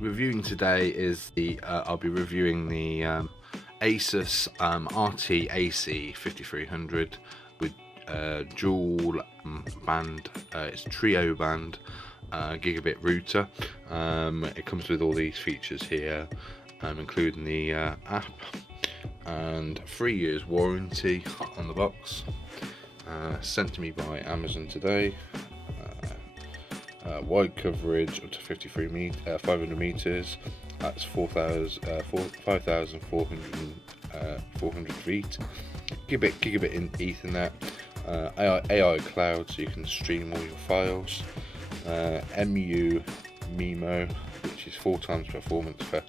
reviewing today is I'll be reviewing the Asus RT-AC5300 with dual band, it's trio band gigabit router. It comes with all these features here, including the app and 3 years warranty on the box. Sent to me by Amazon today. Wide coverage up to 500 meters. That's 5,400 feet. Gigabit in Ethernet. AI cloud, so you can stream all your files. mimo, which is 4 times performance for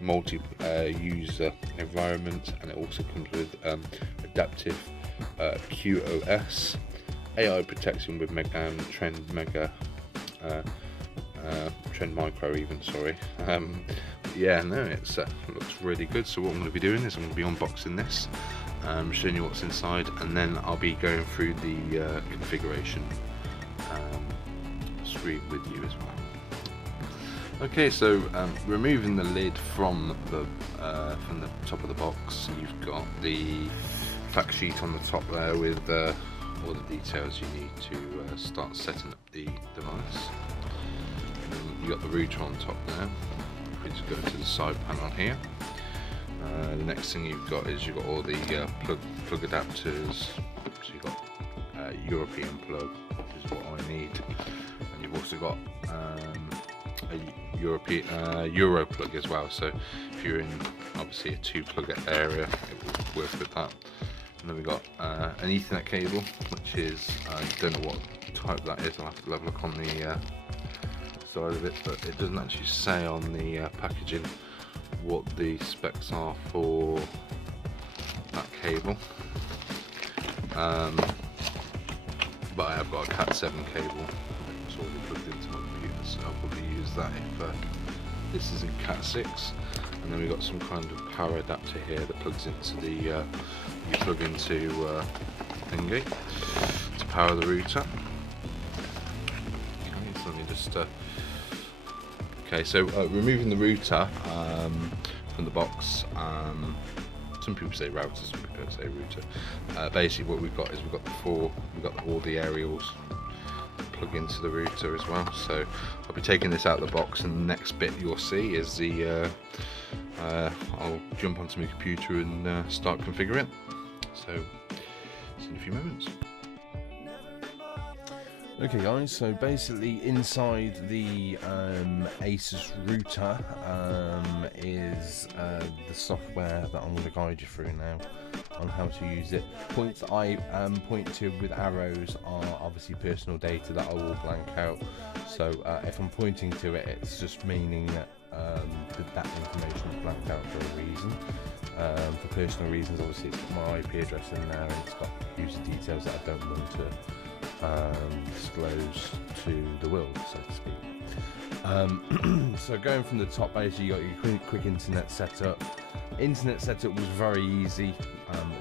multi-user environments, and it also comes with adaptive QoS, AI protection with Trend Micro even, sorry. Yeah, no, it looks really good. So what I'm going to be doing is I'm going to be unboxing this, showing you what's inside, and then I'll be going through the configuration screen with you as well. Okay, so removing the lid from the top of the box, you've got the fact sheet on the top there with all the details you need to start setting up the device. You've got the router on top there. We just go to the side panel here. The next thing you've got is you've got all the plug adapters. So you've got European plug, which is what I need, and you've also got a Euro plug as well. So if you're in obviously a 2-plug area, it will work with that. And then we've got an Ethernet cable, which is, I don't know what type that is, I'll have to have a look on the side of it, but it doesn't actually say on the packaging what the specs are for that cable. But I have got a Cat 7 cable, it's already plugged into my computer, so I'll probably use that if this is in Cat 6. And then we've got some kind of power adapter here that plugs into the, you plug into thingy to power the router. Okay, so let me just, okay, so removing the router from the box, some people say router, some people say router. Basically what we've got is we've got all the aerials plug into the router as well. So I'll be taking this out of the box, and the next bit you'll see is the I'll jump onto my computer and start configuring. So see you in a few moments. Okay guys, so basically inside the Asus router is the software that I'm going to guide you through now on how to use it. Points that I point to with arrows are obviously personal data that I will blank out. So if I'm pointing to it, it's just meaning that that information is blanked out for a reason. For personal reasons, obviously it's got my IP address in there, and it's got user details that I don't want to disclose to the world, so to speak. So going from the top, basically you got your quick internet setup. Internet setup was very easy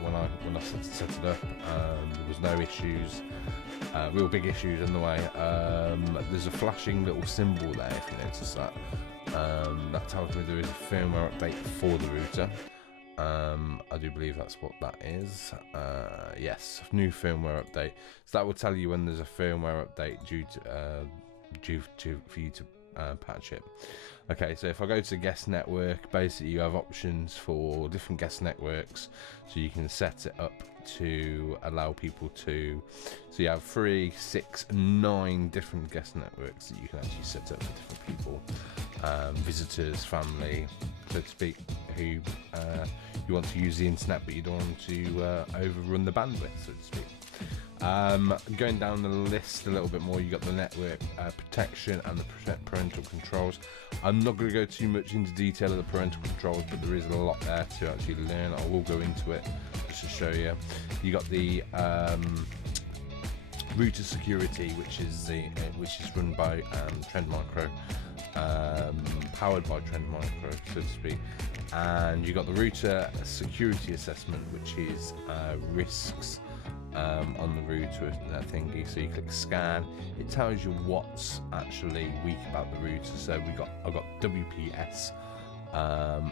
when I set it up. There was no issues, real big issues in the way. There's a flashing little symbol there, if you notice that. That tells me there is a firmware update for the router. I do believe that's what that is. Yes, new firmware update. So that will tell you when there's a firmware update due for you to patch it. Okay, so if I go to guest network, basically you have options for different guest networks, so you can set it up to allow people to. So you have 3, 6, 9 different guest networks that you can actually set up for different people, visitors, family, so to speak, who you want to use the internet but you don't want to overrun the bandwidth, so to speak. Going down the list a little bit more, you got the network protection and the parental controls. I'm not going to go too much into detail of the parental controls, but there is a lot there to actually learn. I will go into it just to show you. You got the router security, which is run by Trend Micro, powered by Trend Micro, so to speak. And you got the router security assessment, which is risks on the router thingy. So you click scan, it tells you what's actually weak about the router. So I've got WPS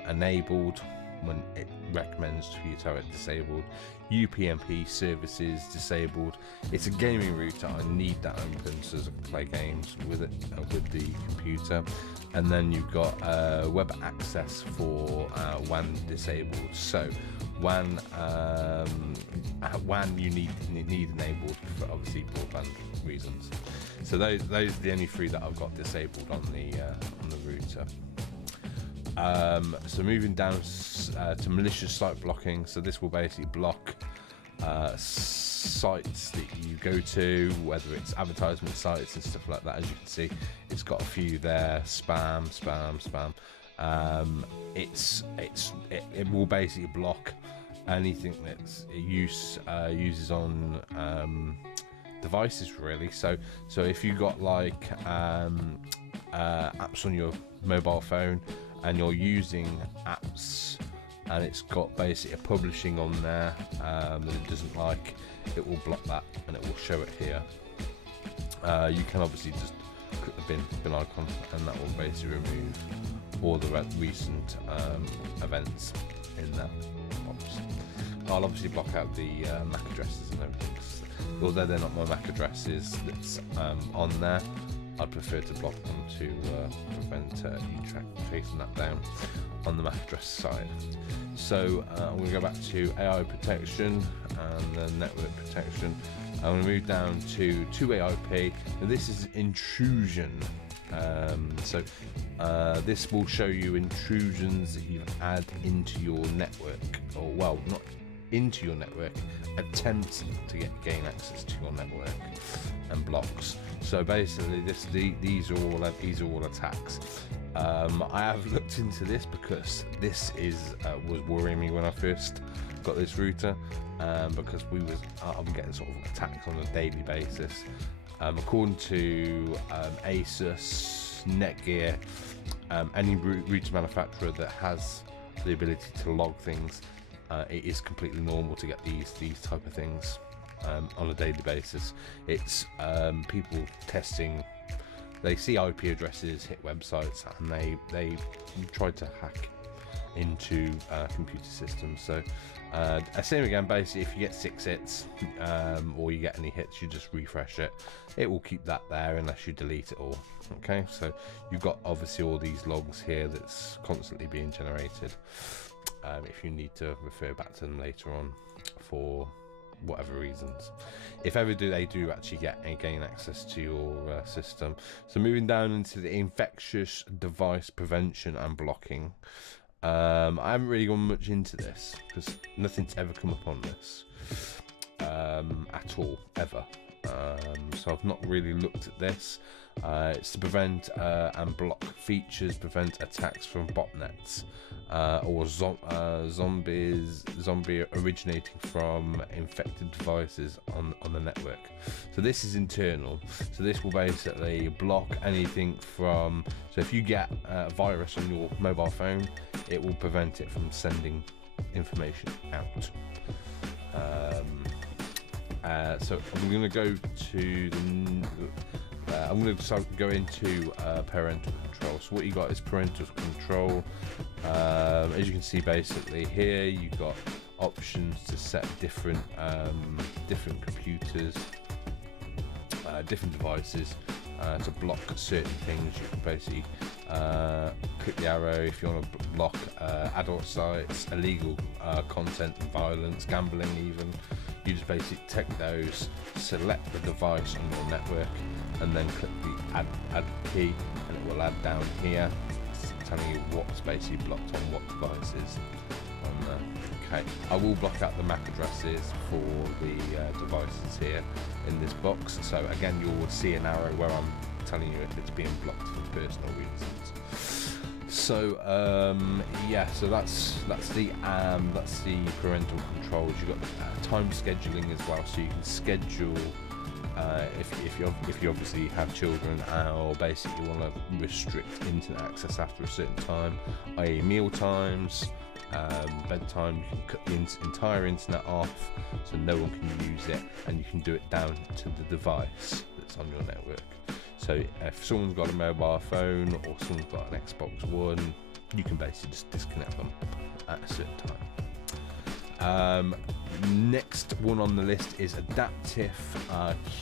enabled when it recommends for you to have it disabled. UPnP services disabled. It's a gaming router, I need that open so I can play games with it with the computer. And then you've got web access for WAN disabled. So WAN you need enabled for obviously broadband reasons. So those are the only three that I've got disabled on the router. So moving down to malicious site blocking. So this will basically block sites that you go to, whether it's advertisement sites and stuff like that. As you can see, it's got a few there. Spam. It will basically block anything that's uses on devices, really. So if you got like apps on your mobile phone and you're using apps and it's got basically a publishing on there that it doesn't like, it will block that and it will show it here. You can obviously just click the bin icon and that will basically remove all the recent events in that box. I'll obviously block out the MAC addresses and everything, although they're not my MAC addresses that's on there. I'd prefer to block them to prevent you tracing that down on the MAC address side. So I'm going to go back to AI protection and the network protection. I'm going to move down to 2AIP. Now this is intrusion. This will show you intrusions that you've had into your network, or well, not into your network, attempts to gain access to your network, and blocks. So basically, these are all attacks. I have looked into this because this was worrying me when I first got this router, because I'm getting sort of attacks on a daily basis. According to Asus, Netgear, any router manufacturer that has the ability to log things, it is completely normal to get these type of things on a daily basis. It's people testing. They see IP addresses hit websites and they try to hack into computer systems. So same again, basically, if you get 6 hits or you get any hits, you just refresh it. It will keep that there unless you delete it all. Okay, so you've got obviously all these logs here that's constantly being generated. If you need to refer back to them later on for whatever reasons, if ever they do actually gain access to your system. So moving down into the infectious device prevention and blocking. I haven't really gone much into this because nothing's ever come up on this at all, ever. So I've not really looked at this. It's to prevent and block features, prevent attacks from botnets or zombie originating from infected devices on the network. So this is internal. So this will basically block anything from. So if you get a virus on your mobile phone, it will prevent it from sending information out. So I'm going to go to I'm going to go into parental control. So what you got is parental control. As you can see, basically here you've got options to set different computers, different devices to block certain things. You can basically click the arrow if you want to block adult sites, illegal content, violence, gambling even. You just basically tick those, select the device on your network, and then click the add key, and it will add down here, telling you what's basically blocked on what devices on there. Okay, I will block out the MAC addresses for the devices here in this box. So again, you will see an arrow where I'm telling you if it's being blocked for personal reasons. So yeah, so that's the parental controls. You've got time scheduling as well, so you can schedule if you obviously have children or basically want to restrict internet access after a certain time, i.e. meal times, bedtime, you can cut the entire internet off so no one can use it, and you can do it down to the device that's on your network. So if someone's got a mobile phone or someone's got an Xbox One, you can basically just disconnect them at a certain time. Next one on the list is Adaptive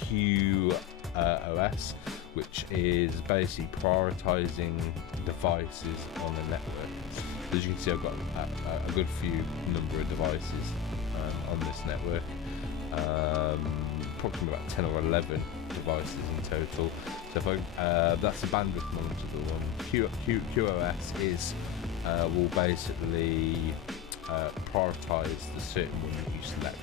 QoS, which is basically prioritizing devices on the network. As you can see, I've got a good few number of devices on this network, approximately about 10 or 11 devices in total. So if that's the bandwidth monitor. The one QoS is will basically prioritize the certain one that you select.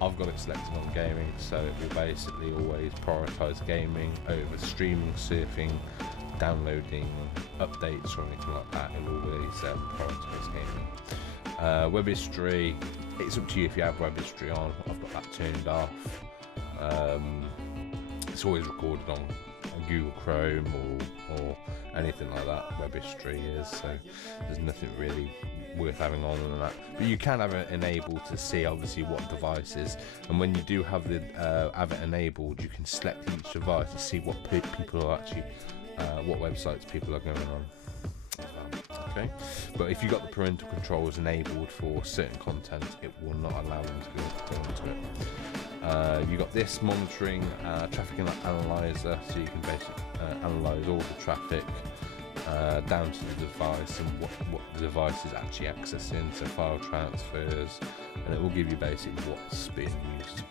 I've got it selected on gaming, so it will basically always prioritize gaming over streaming, surfing, downloading updates or anything like that. It will always prioritize gaming. Web history, it's up to you if you have web history on. I've got that turned off. It's always recorded on Google Chrome or anything like that. Web history is, so there's nothing really worth having on than that. But you can have it enabled to see obviously what devices, and when you do have the have it enabled, you can select each device to see what people are actually what websites people are going on. Okay, but if you've got the parental controls enabled for certain content, it will not allow them to go into it. You've got this monitoring traffic analyzer, so you can basically analyze all the traffic down to the device and what the device is actually accessing, so file transfers, and it will give you basically what's being used.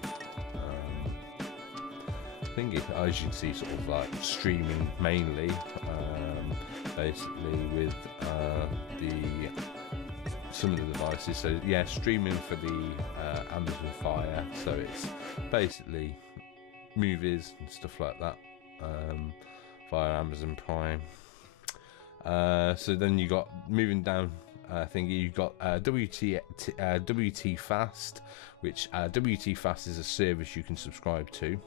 I think as you can see, sort of like streaming mainly, basically with some of the devices. So yeah, streaming for the Amazon Fire, so it's basically movies and stuff like that via Amazon Prime. So then you got moving down you got WT Fast, which WT Fast is a service you can subscribe to.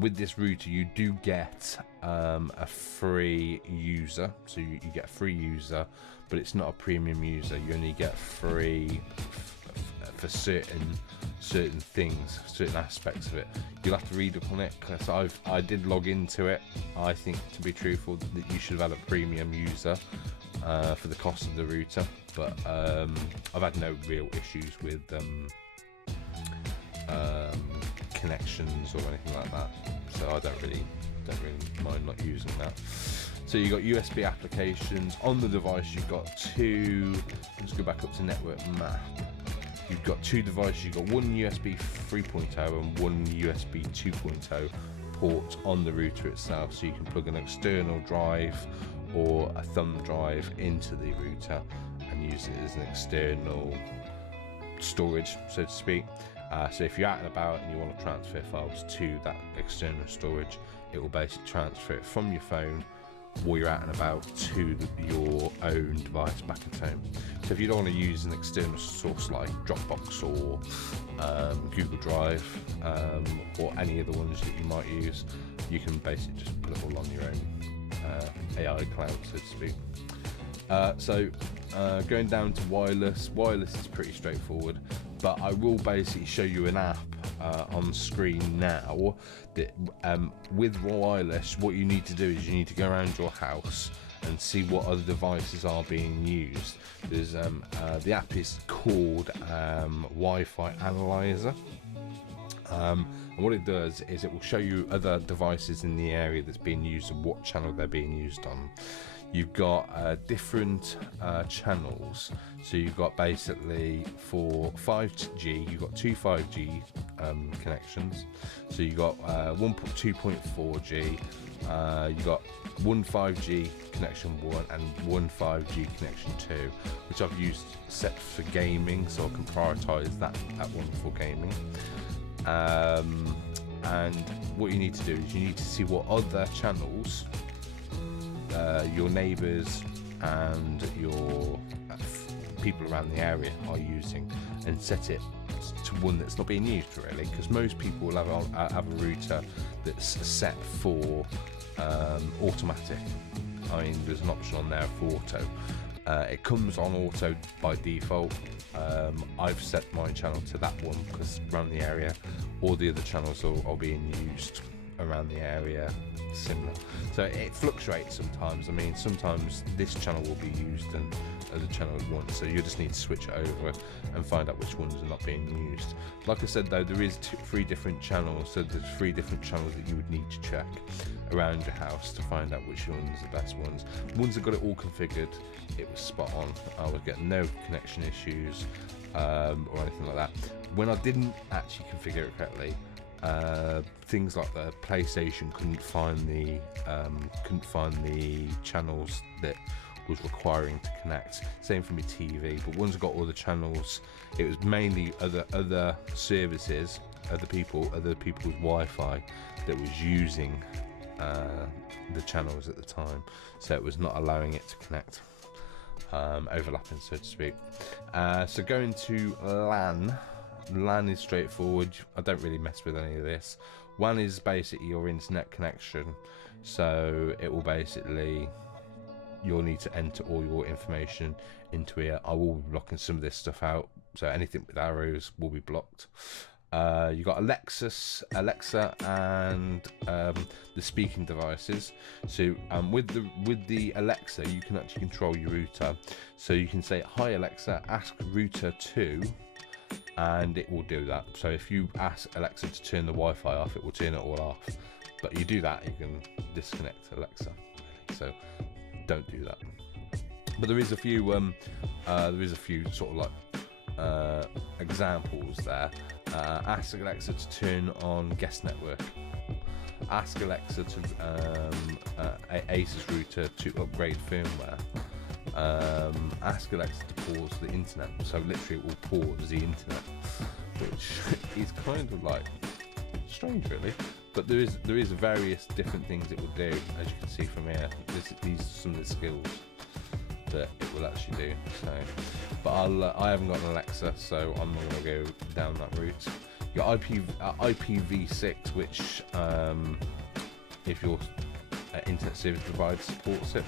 With this router you do get a free user, so you get a free user, but it's not a premium user. You only get free for certain things, certain aspects of it. You'll have to read up on it, because I did log into it. I think, to be truthful, that you should have had a premium user for the cost of the router, but I've had no real issues with connections or anything like that, so I don't really mind not using that. So you got USB applications on the device. You've got two. Let's go back up to network map. You've got two devices. You've got one USB 3.0 and one USB 2.0 port on the router itself, so you can plug an external drive or a thumb drive into the router and use it as an external storage, so to speak. So if you're out and about and you want to transfer files to that external storage, it will basically transfer it from your phone while you're out and about to your own device back at home. So if you don't want to use an external source like Dropbox or Google Drive or any of the ones that you might use, you can basically just put it all on your own AI cloud, so to speak. So going down to wireless is pretty straightforward, but I will basically show you an app on screen now that with wireless, what you need to do is you need to go around your house and see what other devices are being used. There's the app is called Wi-Fi Analyzer, and what it does is it will show you other devices in the area that's being used and what channel they're being used on. You've got different channels, so you've got basically for 5G, you've got two 5G connections, so you've got 2.4G, you've got one 5G connection 1 and one 5G connection 2, which I've used set for gaming, so I can prioritize that one for gaming. And what you need to do is you need to see what other channels your neighbours and your people around the area are using, and set it to to one that's not being used really, because most people will have a router that's set for automatic. I mean, there's an option on there for auto. It comes on auto by default. I've set my channel to that one because around the area all the other channels are being used around the area similar, so it fluctuates sometimes. I mean, sometimes this channel will be used and other channels won't, so you just need to switch it over and find out which ones are not being used. Like I said though, there is 3 different channels, so there's 3 different channels that you would need to check around your house to find out which ones are the best ones. Once I got it all configured, it was spot on. I was getting no connection issues or anything like that. When I didn't actually configure it correctly, things like the PlayStation couldn't find the channels that was requiring to connect. Same for my TV. But once I got all the channels, it was mainly other services, other people's Wi-Fi that was using the channels at the time, so it was not allowing it to connect, overlapping, so to speak. So going to LAN is straightforward. I don't really mess with any of this. WAN is basically your internet connection, so it will basically, you'll need to enter all your information into here. I will be blocking some of this stuff out, so anything with arrows will be blocked. You got Alexa and the speaking devices. So with the Alexa, you can actually control your router. So you can say, "Hi Alexa, ask router to," and it will do that. So if you ask Alexa to turn the Wi-Fi off, it will turn it all off. But you do that, you can disconnect Alexa. So don't do that. But there is a few sort of like examples there. Ask Alexa to turn on guest network. Ask Alexa to Asus router to upgrade firmware. Ask Alexa to pause the internet. So literally it will pause the internet, which is kind of like strange really. But there is various different things it will do, as you can see from here. These are some of the skills that it will actually do. So, but I haven't got an Alexa, so I'm not going to go down that route. You got IPv6, which if your internet service provider supports it,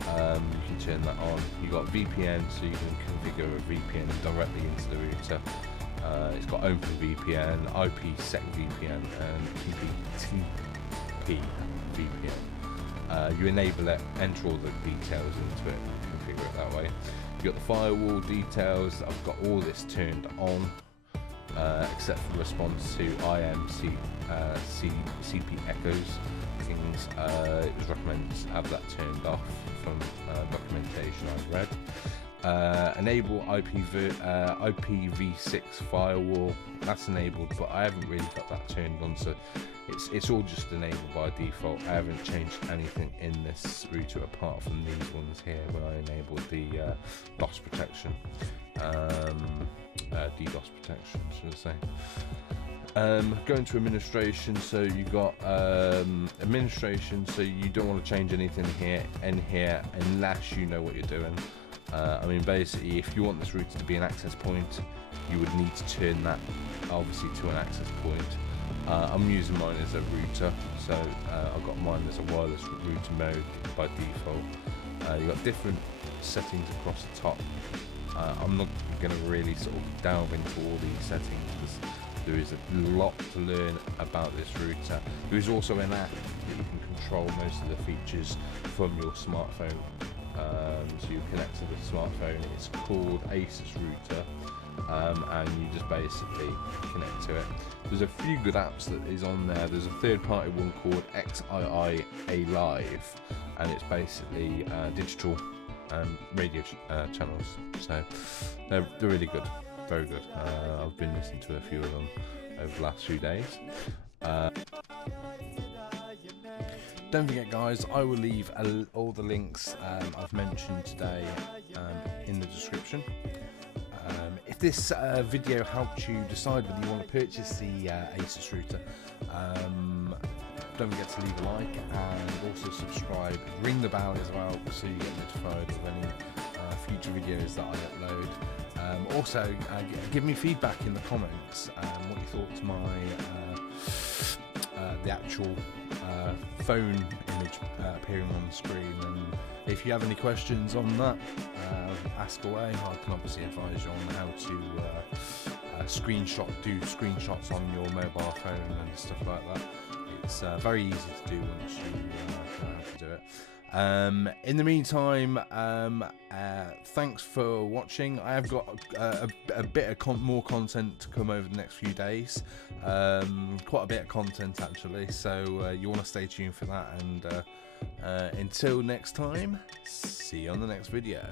you can turn that on. You got VPN, so you can configure a VPN directly into the router. It's got OpenVPN, IPsec VPN, and TP VPN. You enable it, enter all the details into it, configure it that way. You got the firewall details. I've got all this turned on, except for response to CP echoes things. It was recommended to have that turned off from documentation I've read. Enable IPv6 firewall, that's enabled, but I haven't really got that turned on, so it's all just enabled by default. I haven't changed anything in this router apart from these ones here when I enabled the DOS protection, DDoS protection should I say. Going to administration, so you got administration, so you don't want to change anything here unless you know what you're doing. I mean, basically, if you want this router to be an access point, you would need to turn that obviously to an access point. I'm using mine as a router, so I've got mine as a wireless router mode by default. You've got different settings across the top. I'm not going to really sort of delve into all these settings because there is a lot to learn about this router. There is also an app that you can control most of the features from your smartphone. So you connect to the smartphone. It's called Asus Router, and you just basically connect to it. There's a few good apps that is on there. There's a third-party one called XII Live, and it's basically digital radio channels. So they're really good, very good. I've been listening to a few of them over the last few days. Don't forget, guys, I will leave all the links I've mentioned today in the description. If this video helped you decide whether you want to purchase the Asus router, don't forget to leave a like and also subscribe. Ring the bell as well so you get notified of any future videos that I upload. Also, give me feedback in the comments what you thought to my the actual phone image appearing on the screen, and if you have any questions on that, ask away. I can obviously advise you on how to do screenshots on your mobile phone and stuff like that. It's very easy to do once you know how to do it. In the meantime, thanks for watching. I have got a bit of more content to come over the next few days, quite a bit of content actually, so you want to stay tuned for that, and until next time, see you on the next video.